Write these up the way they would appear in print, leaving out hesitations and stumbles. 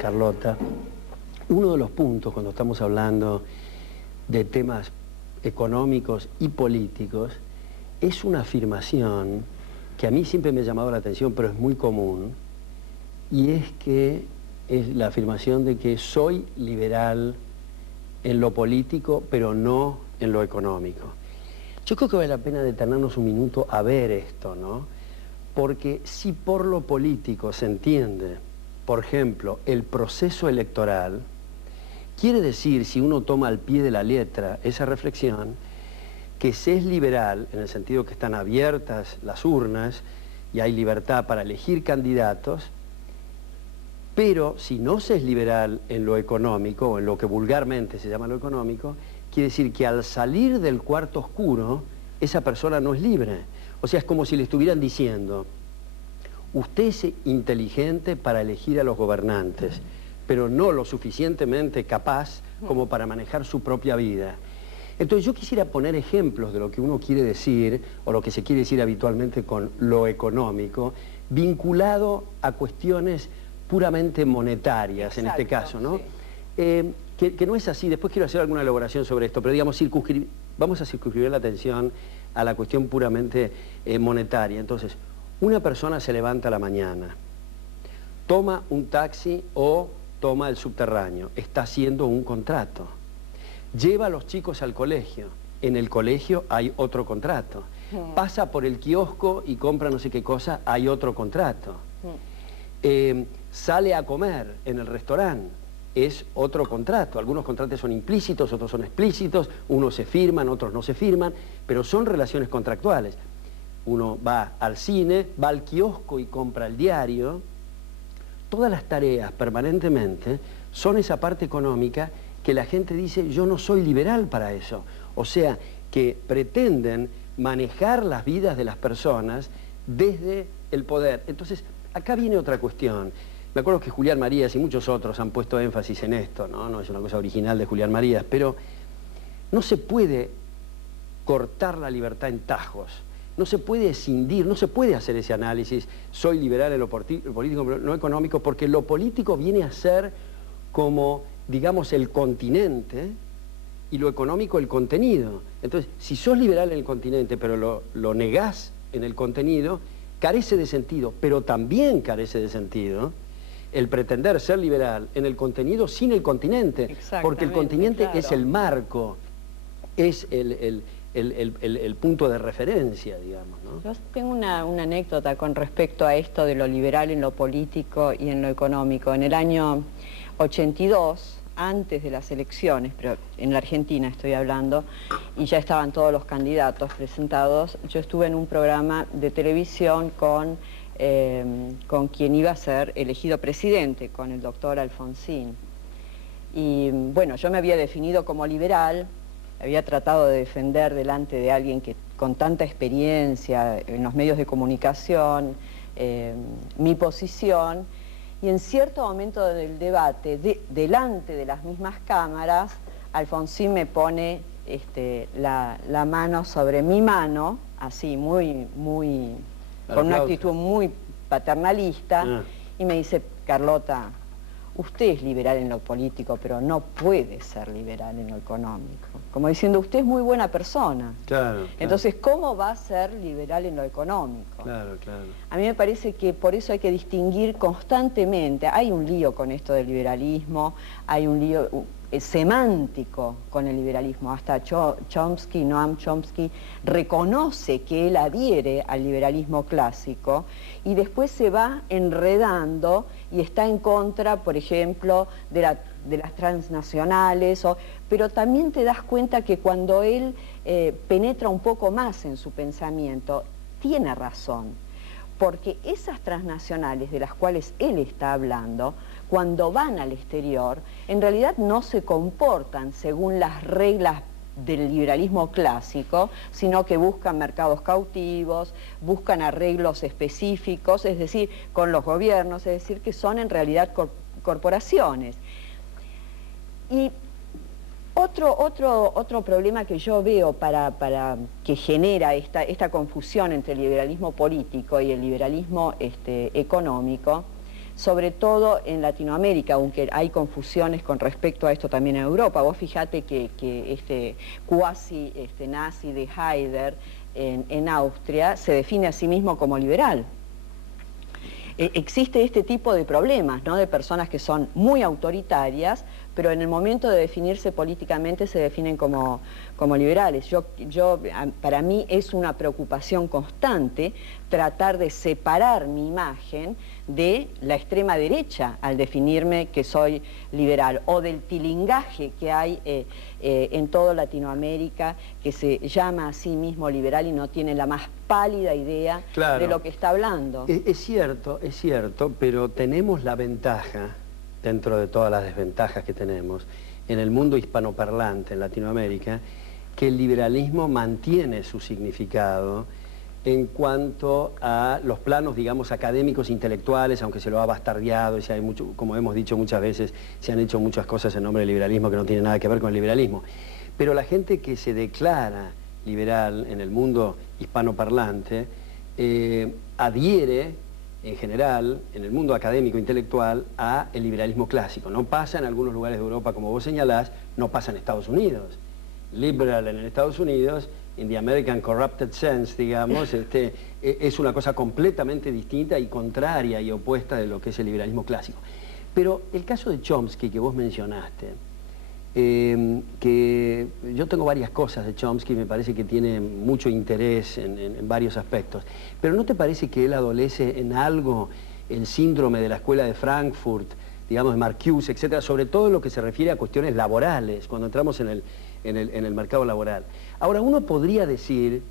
Carlota, uno de los puntos cuando estamos hablando de temas económicos y políticos es una afirmación que a mí siempre me ha llamado la atención, pero es muy común, y es que es la afirmación de que soy liberal en lo político, pero no en lo económico. Yo creo que vale la pena detenernos un minuto a ver esto, ¿no? Porque si por lo político se entiende, por ejemplo, el proceso electoral, quiere decir, si uno toma al pie de la letra esa reflexión, que se es liberal, en el sentido que están abiertas las urnas y hay libertad para elegir candidatos, pero si no se es liberal en lo económico, o en lo que vulgarmente se llama lo económico, quiere decir que al salir del cuarto oscuro, esa persona no es libre. O sea, es como si le estuvieran diciendo: usted es inteligente para elegir a los gobernantes, pero no lo suficientemente capaz como para manejar su propia vida. Entonces yo quisiera poner ejemplos de lo que uno quiere decir, o lo que se quiere decir habitualmente con lo económico, vinculado a cuestiones puramente monetarias. Exacto, en este caso, ¿no? Sí. Que no es así. Después quiero hacer alguna elaboración sobre esto, pero digamos, vamos a circunscribir la atención a la cuestión puramente monetaria. Entonces, una persona se levanta a la mañana, toma un taxi o toma el subterráneo, está haciendo un contrato. Lleva a los chicos al colegio, en el colegio hay otro contrato. Pasa por el kiosco y compra no sé qué cosa, hay otro contrato. Sale a comer en el restaurante, es otro contrato. Algunos contratos son implícitos, otros son explícitos, unos se firman, otros no se firman, pero son relaciones contractuales. Uno va al cine, va al kiosco y compra el diario. Todas las tareas permanentemente son esa parte económica que la gente dice: yo no soy liberal para eso. O sea, que pretenden manejar las vidas de las personas desde el poder. Entonces, acá viene otra cuestión. Me acuerdo que Julián Marías y muchos otros han puesto énfasis en esto, ¿no? No es una cosa original de Julián Marías, pero no se puede cortar la libertad en tajos. No se puede escindir, no se puede hacer ese análisis, soy liberal en lo político, pero no económico, porque lo político viene a ser como, digamos, el continente y lo económico el contenido. Entonces, si sos liberal en el continente, pero lo negás en el contenido, carece de sentido, pero también carece de sentido el pretender ser liberal en el contenido sin el continente, porque el continente es el marco, es el punto de referencia, digamos, ¿no? Yo tengo una anécdota con respecto a esto de lo liberal en lo político y en lo económico. En el año 82, antes de las elecciones, pero en la Argentina estoy hablando, y ya estaban todos los candidatos presentados, yo estuve en un programa de televisión con quien iba a ser elegido presidente, con el doctor Alfonsín. Y bueno, yo me había definido como liberal, había tratado de defender delante de alguien que con tanta experiencia en los medios de comunicación, mi posición, y en cierto momento del debate, delante de las mismas cámaras, Alfonsín me pone la mano sobre mi mano, así, con una actitud muy paternalista, y me dice: Carlota, usted es liberal en lo político, pero no puede ser liberal en lo económico. Como diciendo, usted es muy buena persona. Claro. Entonces, ¿cómo va a ser liberal en lo económico? Claro. A mí me parece que por eso hay que distinguir constantemente. Hay un lío con esto del liberalismo, hay un lío semántico con el liberalismo. Hasta Chomsky, Noam Chomsky, reconoce que él adhiere al liberalismo clásico y después se va enredando y está en contra, por ejemplo, de la las transnacionales, pero también te das cuenta que cuando él penetra un poco más en su pensamiento, tiene razón, porque esas transnacionales de las cuales él está hablando, cuando van al exterior, en realidad no se comportan según las reglas del liberalismo clásico, sino que buscan mercados cautivos, buscan arreglos específicos, es decir, con los gobiernos, es decir, que son en realidad corporaciones. Y otro problema que yo veo que genera esta confusión entre el liberalismo político y el liberalismo económico, sobre todo en Latinoamérica, aunque hay confusiones con respecto a esto también en Europa. Vos fijate que este cuasi nazi de Haider en Austria se define a sí mismo como liberal. Existe este tipo de problemas, ¿no? De personas que son muy autoritarias, pero en el momento de definirse políticamente se definen como liberales. Para mí es una preocupación constante tratar de separar mi imagen de la extrema derecha al definirme que soy liberal, o del tilingaje que hay en toda Latinoamérica, que se llama a sí mismo liberal y no tiene la más pálida idea de lo que está hablando. Es cierto, pero tenemos la ventaja, dentro de todas las desventajas que tenemos, en el mundo hispanoparlante, en Latinoamérica, que el liberalismo mantiene su significado en cuanto a los planos, digamos, académicos, intelectuales, aunque se lo ha bastardeado, y como hemos dicho muchas veces, se han hecho muchas cosas en nombre del liberalismo que no tienen nada que ver con el liberalismo. Pero la gente que se declara liberal en el mundo hispanoparlante adhiere, en general, en el mundo académico intelectual, a el liberalismo clásico. No pasa en algunos lugares de Europa, como vos señalás, no pasa en Estados Unidos. Liberal en Estados Unidos, in the American corrupted sense, digamos, es una cosa completamente distinta y contraria y opuesta de lo que es el liberalismo clásico. Pero el caso de Chomsky que vos mencionaste, que yo tengo varias cosas de Chomsky, me parece que tiene mucho interés en varios aspectos, pero ¿no te parece que él adolece en algo el síndrome de la escuela de Frankfurt, digamos, de Marcuse, etcétera, sobre todo en lo que se refiere a cuestiones laborales, cuando entramos en el mercado laboral? Ahora, uno podría decir,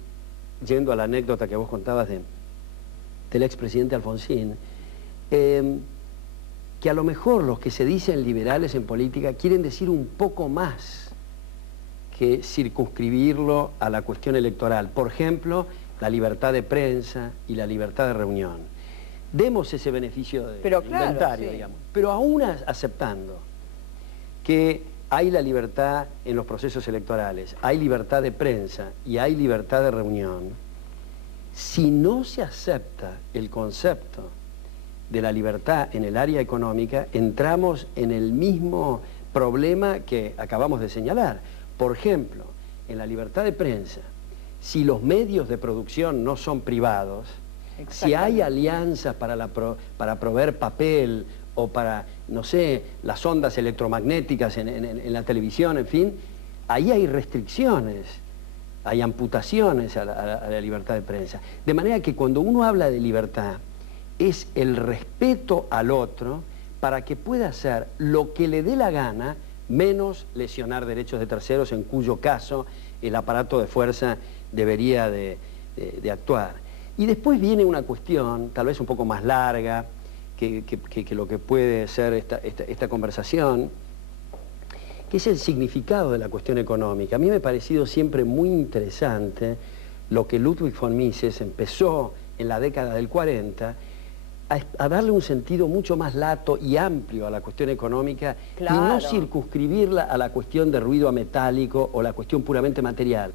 yendo a la anécdota que vos contabas del expresidente Alfonsín, que a lo mejor los que se dicen liberales en política quieren decir un poco más que circunscribirlo a la cuestión electoral. Por ejemplo, la libertad de prensa y la libertad de reunión. Demos ese beneficio de inventario, sí, digamos. Pero aún aceptando que hay la libertad en los procesos electorales, hay libertad de prensa y hay libertad de reunión, si no se acepta el concepto de la libertad en el área económica, entramos en el mismo problema que acabamos de señalar. Por ejemplo, en la libertad de prensa, si los medios de producción no son privados, si hay alianzas para proveer papel o para, no sé, las ondas electromagnéticas en la televisión, en fin, ahí hay restricciones, hay amputaciones a la libertad de prensa. De manera que cuando uno habla de libertad, es el respeto al otro para que pueda hacer lo que le dé la gana, menos lesionar derechos de terceros, en cuyo caso el aparato de fuerza debería de actuar. Y después viene una cuestión, tal vez un poco más larga, que lo que puede ser esta conversación, que es el significado de la cuestión económica. A mí me ha parecido siempre muy interesante lo que Ludwig von Mises empezó en la década del 40, a darle un sentido mucho más lato y amplio a la cuestión económica, claro, y no circunscribirla a la cuestión de ruido metálico o la cuestión puramente material.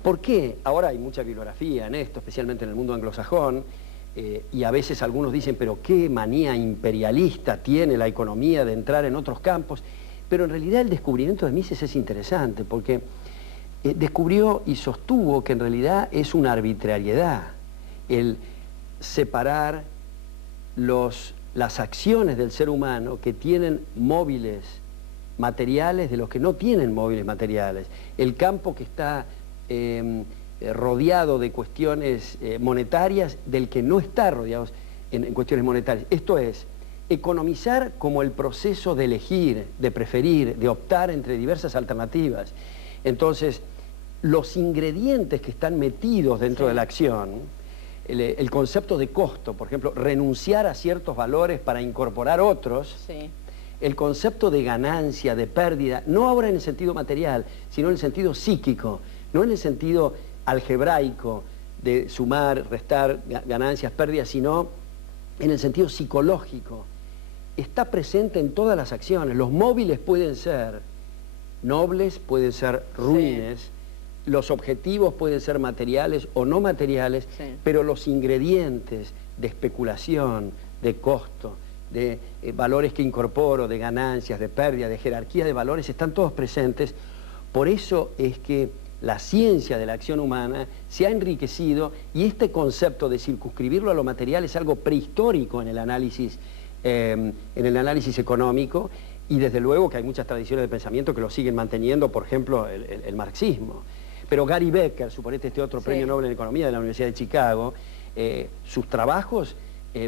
¿Por qué? Ahora hay mucha bibliografía en esto, especialmente en el mundo anglosajón, y a veces algunos dicen, pero qué manía imperialista tiene la economía de entrar en otros campos, pero en realidad el descubrimiento de Mises es interesante, porque descubrió y sostuvo que en realidad es una arbitrariedad el separar las acciones del ser humano que tienen móviles materiales de los que no tienen móviles materiales. El campo que está rodeado de cuestiones monetarias del que no está rodeado en cuestiones monetarias. Esto es, economizar como el proceso de elegir, de preferir, de optar entre diversas alternativas. Entonces, los ingredientes que están metidos dentro de la acción, el concepto de costo, por ejemplo, renunciar a ciertos valores para incorporar otros, el concepto de ganancia, de pérdida, no ahora en el sentido material, sino en el sentido psíquico, no en el sentido algebraico de sumar, restar ganancias, pérdidas, sino en el sentido psicológico. Está presente en todas las acciones. Los móviles pueden ser nobles, pueden ser ruines, los objetivos pueden ser materiales o no materiales, pero los ingredientes de especulación, de costo, de valores que incorporo, de ganancias, de pérdida, de jerarquía de valores, están todos presentes. Por eso es que la ciencia de la acción humana se ha enriquecido y este concepto de circunscribirlo a lo material es algo prehistórico en el análisis económico, y desde luego que hay muchas tradiciones de pensamiento que lo siguen manteniendo, por ejemplo, el marxismo. Pero Gary Becker, suponete este otro premio Nobel en Economía de la Universidad de Chicago, sus trabajos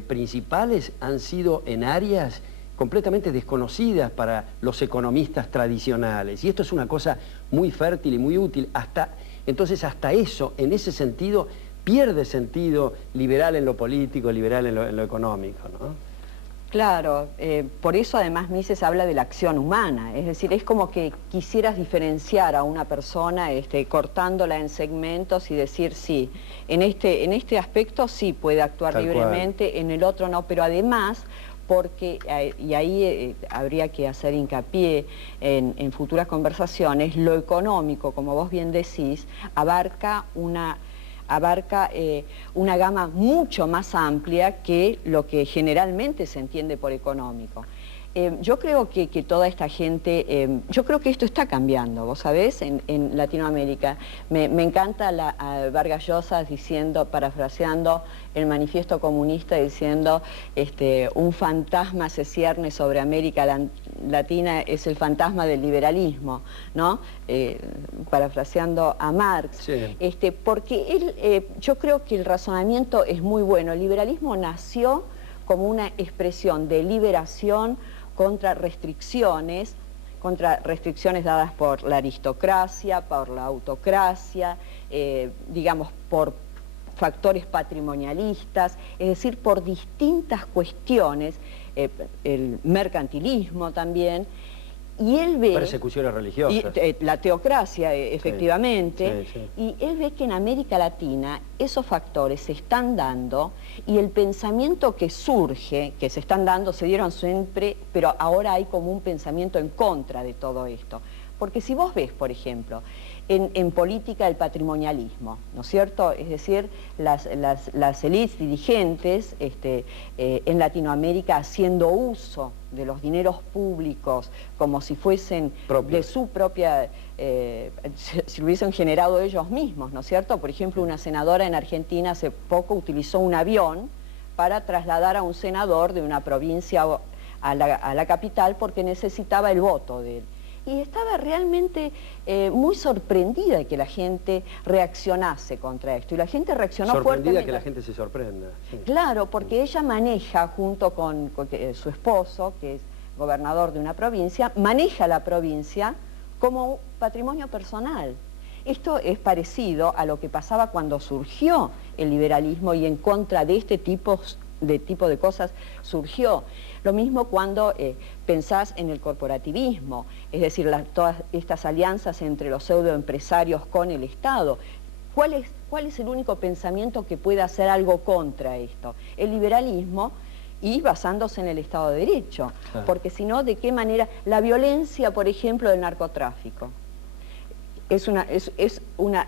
principales han sido en áreas completamente desconocidas para los economistas tradicionales. Y esto es una cosa muy fértil y muy útil. Entonces hasta eso, en ese sentido, pierde sentido liberal en lo político, liberal en lo económico, ¿no? Claro, por eso además Mises habla de la acción humana, es decir, es como que quisieras diferenciar a una persona cortándola en segmentos y decir sí, en este aspecto sí puede actuar tal libremente, cual. En el otro no, pero además, porque, y ahí habría que hacer hincapié en futuras conversaciones, lo económico, como vos bien decís, abarca una gama mucho más amplia que lo que generalmente se entiende por económico. Yo creo que toda esta gente, yo creo que esto está cambiando, vos sabés, en Latinoamérica. Me encanta Vargas Llosa diciendo, parafraseando el manifiesto comunista, diciendo un fantasma se cierne sobre América Latina, es el fantasma del liberalismo, ¿no? Parafraseando a Marx. Sí. Porque yo creo que el razonamiento es muy bueno. El liberalismo nació como una expresión de liberación contra restricciones dadas por la aristocracia, por la autocracia, digamos, por factores patrimonialistas, es decir, por distintas cuestiones, el mercantilismo también, y él ve... Persecuciones religiosas. Y, la teocracia, efectivamente, y él ve que en América Latina esos factores se están dando y el pensamiento que surge, que se están dando, se dieron siempre, pero ahora hay como un pensamiento en contra de todo esto. Porque si vos ves, por ejemplo, en política el patrimonialismo, ¿no es cierto? Es decir, las élites dirigentes en Latinoamérica haciendo uso de los dineros públicos como si fuesen de su propia, si lo hubiesen generado ellos mismos, ¿no es cierto? Por ejemplo, una senadora en Argentina hace poco utilizó un avión para trasladar a un senador de una provincia a la capital porque necesitaba el voto de él. Y estaba realmente muy sorprendida de que la gente reaccionase contra esto. Y la gente reaccionó fuertemente. Sorprendida que la gente se sorprenda. Sí. Claro, porque ella maneja, junto con su esposo, que es gobernador de una provincia, maneja la provincia como patrimonio personal. Esto es parecido a lo que pasaba cuando surgió el liberalismo y en contra de este tipo de cosas surgió. Lo mismo cuando pensás en el corporativismo, es decir, todas estas alianzas entre los pseudoempresarios con el Estado. ¿Cuál es el único pensamiento que puede hacer algo contra esto? El liberalismo, y basándose en el Estado de Derecho. Claro. Porque si no, ¿de qué manera? La violencia, por ejemplo, del narcotráfico. Es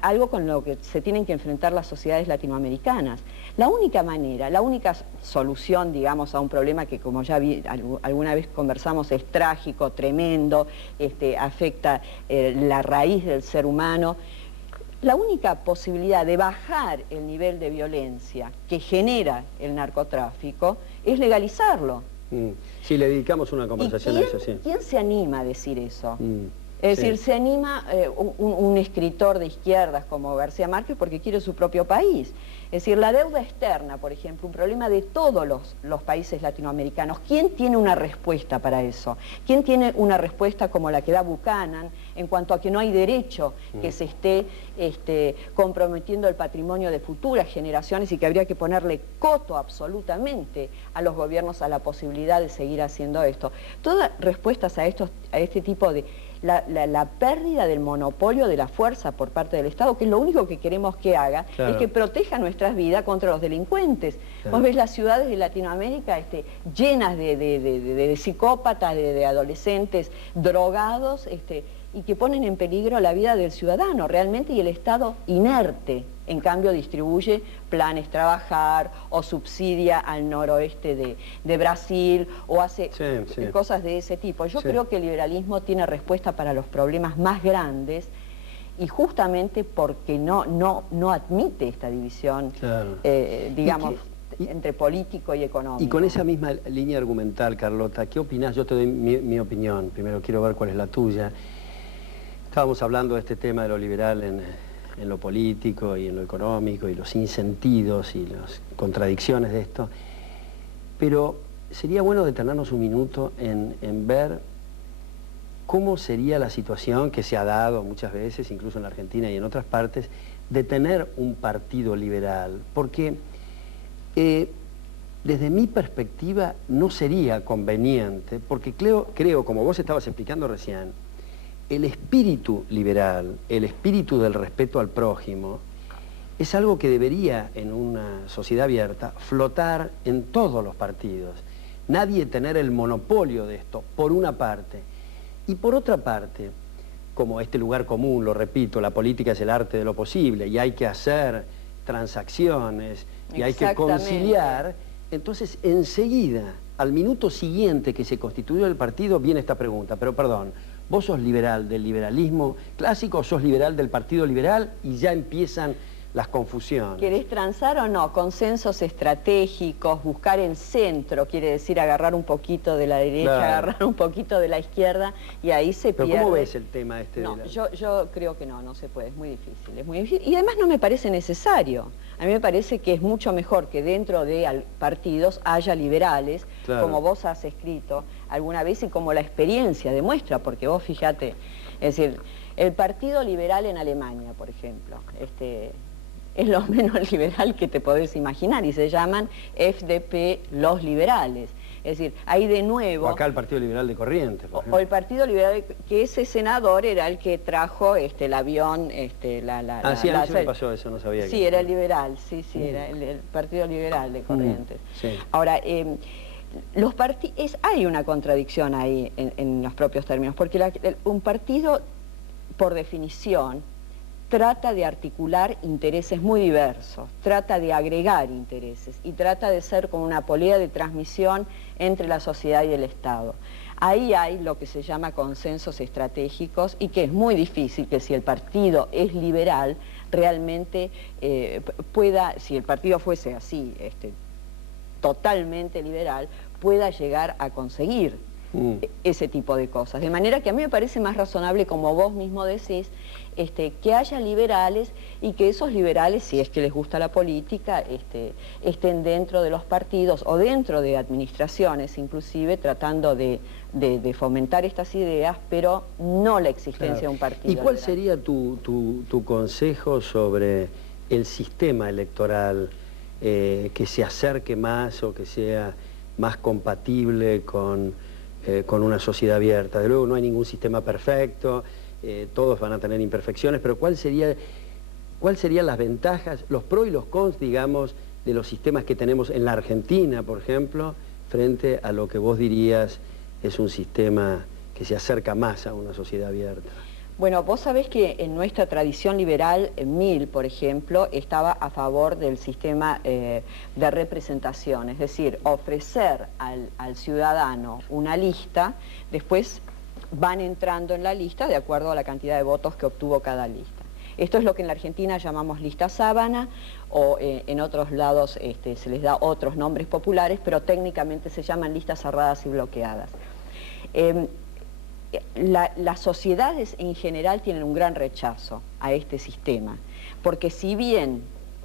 algo con lo que se tienen que enfrentar las sociedades latinoamericanas. La única manera, la única solución, digamos, a un problema que, como ya alguna vez conversamos, es trágico, tremendo, afecta la raíz del ser humano. La única posibilidad de bajar el nivel de violencia que genera el narcotráfico es legalizarlo. Sí, le dedicamos una conversación a eso, sí. ¿Quién se anima a decir eso? Es Sí. decir, se anima un escritor de izquierdas como García Márquez porque quiere su propio país. Es decir, la deuda externa, por ejemplo, un problema de todos los países latinoamericanos. ¿Quién tiene una respuesta para eso? ¿Quién tiene una respuesta como la que da Buchanan en cuanto a que no hay derecho que se esté comprometiendo el patrimonio de futuras generaciones y que habría que ponerle coto absolutamente a los gobiernos a la posibilidad de seguir haciendo esto? Todas respuestas a este tipo de... La pérdida del monopolio de la fuerza por parte del Estado, que es lo único que queremos que haga, claro, es que proteja nuestras vidas contra los delincuentes. Claro. Vos ves las ciudades de Latinoamérica llenas de psicópatas, de adolescentes drogados, y que ponen en peligro la vida del ciudadano realmente, y el Estado inerte, en cambio distribuye planes trabajar o subsidia al noroeste de Brasil o hace cosas de ese tipo. Yo creo que el liberalismo tiene respuesta para los problemas más grandes y justamente porque no admite esta división, claro, digamos, entre político y económico. Y con esa misma línea argumental, Carlota, ¿qué opinás? Yo te doy mi opinión, primero quiero ver cuál es la tuya. Estábamos hablando de este tema de lo liberal en lo político y en lo económico y los sinsentidos y las contradicciones de esto, pero sería bueno detenernos un minuto en ver cómo sería la situación que se ha dado muchas veces, incluso en la Argentina y en otras partes, de tener un partido liberal, porque desde mi perspectiva no sería conveniente, porque creo, como vos estabas explicando recién, el espíritu liberal, el espíritu del respeto al prójimo, es algo que debería, en una sociedad abierta, flotar en todos los partidos. Nadie tener el monopolio de esto, por una parte. Y por otra parte, como este lugar común, lo repito, la política es el arte de lo posible, y hay que hacer transacciones, y hay que conciliar, entonces enseguida, al minuto siguiente que se constituyó el partido, viene esta pregunta, pero perdón, ¿vos sos liberal del liberalismo clásico o sos liberal del Partido Liberal? Y ya empiezan las confusiones. ¿Querés transar o no? Consensos estratégicos, buscar el centro, quiere decir agarrar un poquito de la derecha, claro, agarrar un poquito de la izquierda, y ahí se pierde. ¿Pero cómo ves el tema este? No, yo creo que no se puede, es muy difícil, y además no me parece necesario. A mí me parece que es mucho mejor que dentro de partidos haya liberales, claro, como vos has escrito alguna vez y como la experiencia demuestra, porque vos fíjate, es decir, el Partido Liberal en Alemania, por ejemplo, es lo menos liberal que te podés imaginar y se llaman FDP, los liberales. Es decir, ahí de nuevo... O acá el Partido Liberal de Corrientes, por ejemplo. O el Partido Liberal, que ese senador era el que trajo el avión... sí, a mí se me pasó eso, no sabía. Sí, era el liberal, sí, era el Partido Liberal de Corrientes. Sí. Ahora, hay una contradicción ahí en los propios términos, porque un partido, por definición, trata de articular intereses muy diversos, trata de agregar intereses y trata de ser como una polea de transmisión entre la sociedad y el Estado. Ahí hay lo que se llama consensos estratégicos y que es muy difícil que si el partido es liberal, realmente pueda, si el partido fuese así, totalmente liberal, pueda llegar a conseguir ese tipo de cosas. De manera que a mí me parece más razonable, como vos mismo decís, que haya liberales y que esos liberales, si es que les gusta la política, estén dentro de los partidos o dentro de administraciones, inclusive tratando de fomentar estas ideas, pero no la existencia, claro, de un partido. ¿Y cuál liberal sería tu consejo sobre el sistema electoral que se acerque más o que sea más compatible con una sociedad abierta? De luego no hay ningún sistema perfecto, todos van a tener imperfecciones, pero ¿cuáles serían las ventajas, los pros y los cons, digamos, de los sistemas que tenemos en la Argentina, por ejemplo, frente a lo que vos dirías es un sistema que se acerca más a una sociedad abierta? Bueno, vos sabés que en nuestra tradición liberal, Mill, por ejemplo, estaba a favor del sistema de representación, es decir, ofrecer al ciudadano una lista, después van entrando en la lista de acuerdo a la cantidad de votos que obtuvo cada lista. Esto es lo que en la Argentina llamamos lista sábana, o en otros lados se les da otros nombres populares, pero técnicamente se llaman listas cerradas y bloqueadas. las sociedades en general tienen un gran rechazo a este sistema, porque si bien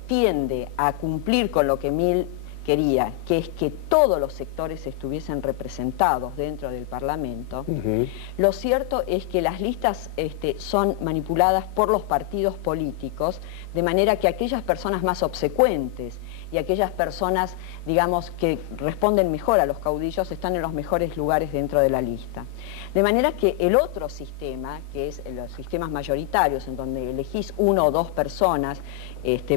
tiende a cumplir con lo que Mill quería, que es que todos los sectores estuviesen representados dentro del Parlamento, lo cierto es que las listas son manipuladas por los partidos políticos, de manera que aquellas personas más obsecuentes y aquellas personas, digamos, que responden mejor a los caudillos están en los mejores lugares dentro de la lista. De manera que el otro sistema, que es los sistemas mayoritarios, en donde elegís 1 o 2 personas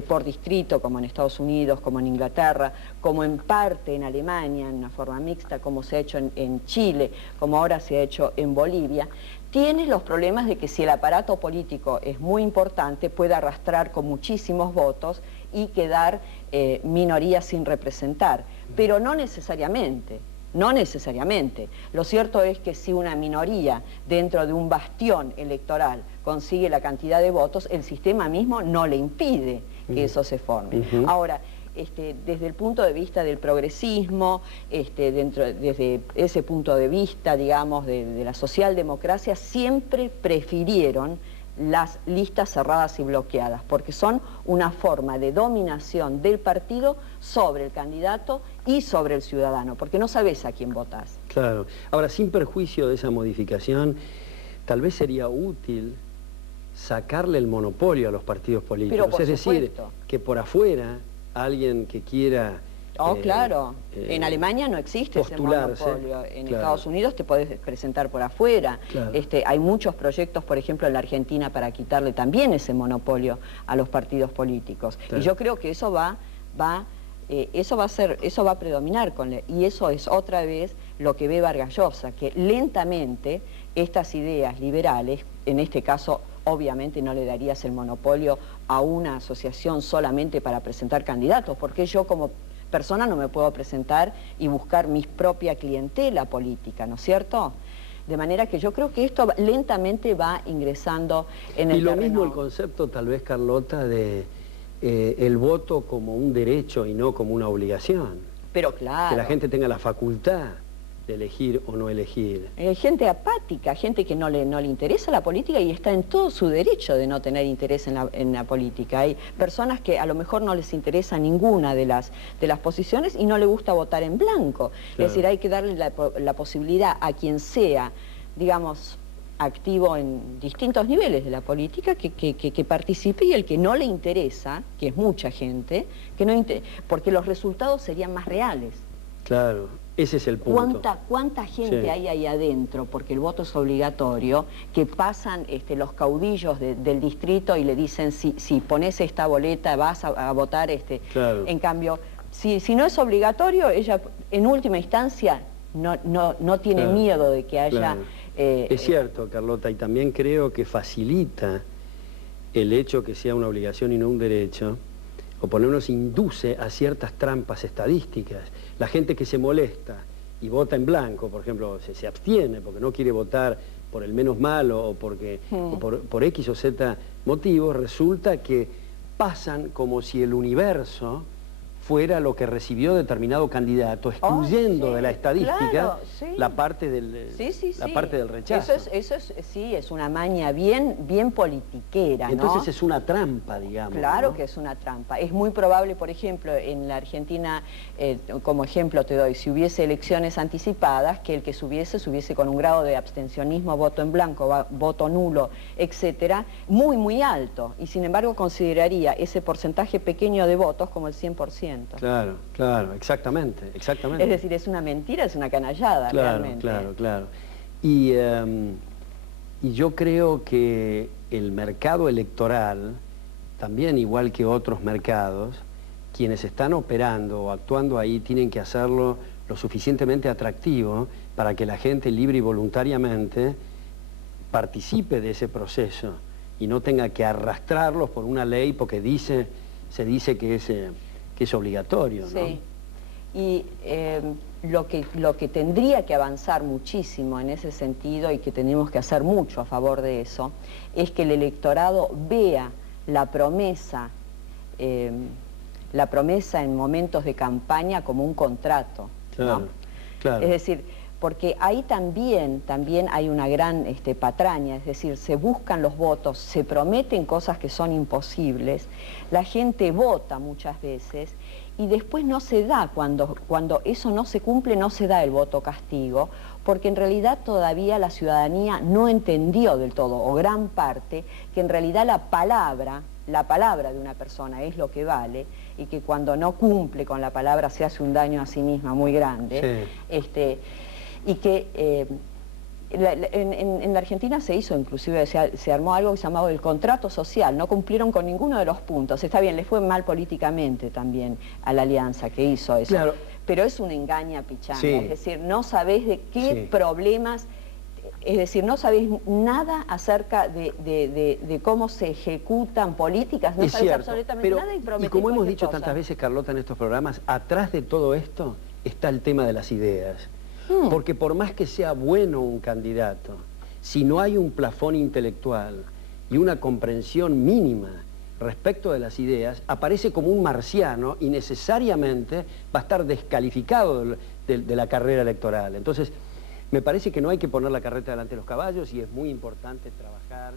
por distrito, como en Estados Unidos, como en Inglaterra, como en parte en Alemania, en una forma mixta, como se ha hecho en Chile, como ahora se ha hecho en Bolivia, tiene los problemas de que si el aparato político es muy importante, puede arrastrar con muchísimos votos y quedar minorías sin representar, pero no necesariamente. No necesariamente. Lo cierto es que si una minoría dentro de un bastión electoral consigue la cantidad de votos, el sistema mismo no le impide que eso se forme. Ahora, desde el punto de vista del progresismo, desde ese punto de vista, digamos, de la socialdemocracia, siempre prefirieron las listas cerradas y bloqueadas, porque son una forma de dominación del partido sobre el candidato y sobre el ciudadano, porque no sabes a quién votás. Claro. Ahora, sin perjuicio de esa modificación, tal vez sería útil sacarle el monopolio a los partidos políticos. Pero, es decir, que por afuera alguien que quiera... claro. En Alemania no existe ese monopolio. En Estados Unidos te podés presentar por afuera. Claro. Hay muchos proyectos, por ejemplo, en la Argentina para quitarle también ese monopolio a los partidos políticos. Claro. Y yo creo que eso va a predominar y eso es otra vez lo que ve Vargas Llosa, que lentamente estas ideas liberales, en este caso obviamente no le darías el monopolio a una asociación solamente para presentar candidatos, porque yo como persona no me puedo presentar y buscar mi propia clientela política, ¿no es cierto? De manera que yo creo que esto lentamente va ingresando en el terreno. Y lo mismo el concepto, tal vez, Carlota, de el voto como un derecho y no como una obligación. Pero claro. Que la gente tenga la facultad de elegir o no elegir. Hay gente apática, gente que no le interesa la política y está en todo su derecho de no tener interés en la política. Hay personas que a lo mejor no les interesa ninguna de las posiciones y no le gusta votar en blanco. Claro. Es decir, hay que darle la posibilidad a quien sea, digamos, activo en distintos niveles de la política, que participe, y el que no le interesa, que es mucha gente, porque los resultados serían más reales. Claro. Ese es el punto. ¿Cuánta gente hay ahí adentro? Porque el voto es obligatorio, que pasan los caudillos del distrito y le dicen, si pones esta boleta vas a votar. Claro. En cambio, si no es obligatorio, ella en última instancia no tiene miedo de que haya... Claro. Es cierto, Carlota, y también creo que facilita el hecho que sea una obligación y no un derecho, o por lo menos induce a ciertas trampas estadísticas. La gente que se molesta y vota en blanco, por ejemplo, se abstiene porque no quiere votar por el menos malo o por X o Z motivos, resulta que pasan como si el universo fuera lo que recibió determinado candidato, excluyendo de la estadística la parte del rechazo. Eso es una maña bien politiquera, ¿no? Entonces es una trampa, digamos. Claro, ¿no? que es una trampa. Es muy probable, por ejemplo, en la Argentina, como ejemplo te doy, si hubiese elecciones anticipadas, que el que subiese con un grado de abstencionismo, voto en blanco, voto nulo, etcétera, muy alto. Y sin embargo consideraría ese porcentaje pequeño de votos como el 100%. Claro, exactamente. Es decir, es una mentira, es una canallada, realmente. Claro. Y yo creo que el mercado electoral, también igual que otros mercados, quienes están operando o actuando ahí tienen que hacerlo lo suficientemente atractivo para que la gente libre y voluntariamente participe de ese proceso y no tenga que arrastrarlos por una ley porque se dice que es obligatorio, ¿no? Sí, y lo que tendría que avanzar muchísimo en ese sentido, y que tenemos que hacer mucho a favor de eso, es que el electorado vea la promesa en momentos de campaña como un contrato, ¿no? Claro. Es decir, porque ahí también hay una gran patraña, es decir, se buscan los votos, se prometen cosas que son imposibles, la gente vota muchas veces y después no se da, cuando eso no se cumple, no se da el voto castigo, porque en realidad todavía la ciudadanía no entendió del todo, o gran parte, que en realidad la palabra de una persona es lo que vale, y que cuando no cumple con la palabra se hace un daño a sí misma muy grande. Sí. Y que en la Argentina se hizo, inclusive se armó algo que se llamaba el contrato social, no cumplieron con ninguno de los puntos. Está bien, les fue mal políticamente también a la alianza que hizo eso, claro. Pero es una engaña pichanga, sí. Es decir, no sabés de qué problemas, es decir, no sabés nada acerca de cómo se ejecutan políticas, no sabés absolutamente nada y prometés. Y como hemos dicho tantas veces, Carlota, en estos programas, atrás de todo esto está el tema de las ideas. Porque por más que sea bueno un candidato, si no hay un plafón intelectual y una comprensión mínima respecto de las ideas, aparece como un marciano y necesariamente va a estar descalificado de la carrera electoral. Entonces, me parece que no hay que poner la carreta delante de los caballos y es muy importante trabajar